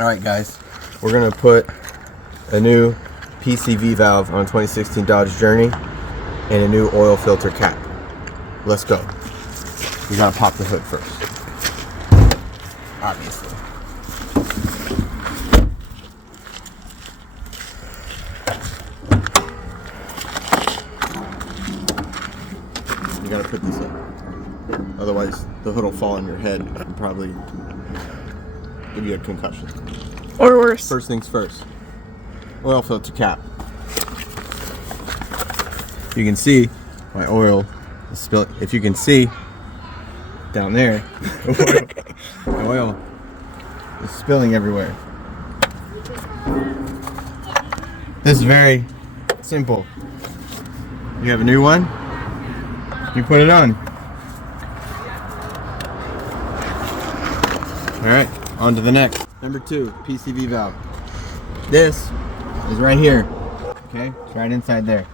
Alright guys, we're going to put a new PCV valve on 2016 Dodge Journey and a new oil filter cap. Let's go. We gotta pop the hood first, obviously. You gotta put this up, otherwise the hood will fall on your head and probably give you a concussion. Or worse. First things first, oil filter cap. You can see my oil is spilling. If you can see down there, the oil is spilling everywhere. This is very simple. You have a new one, you put it on. Alright, on to the next. Number 2, PCV valve. This is right here. Okay, it's right inside there.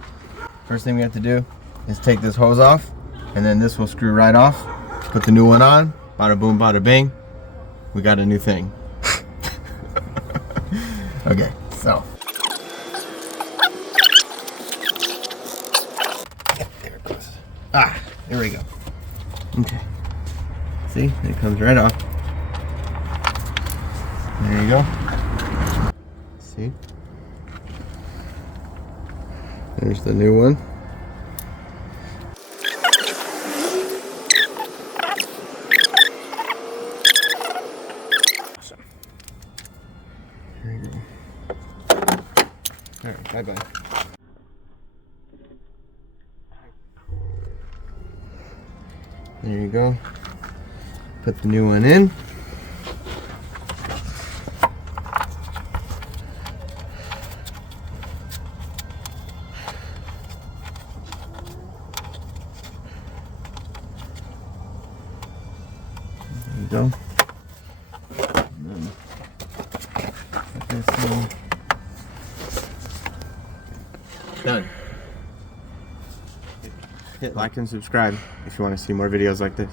First thing we have to do is take this hose off, and then this will screw right off. Put the new one on. Bada boom, bada bing. We got a new thing. Okay, so. There it goes. Ah, there we go. Okay. See, it comes right off. There you go. See? There's the new one. Awesome. There you go. Alright, bye-bye. There you go. Put the new one in. There you go. And then put this in. Done. Hit like and subscribe if you want to see more videos like this.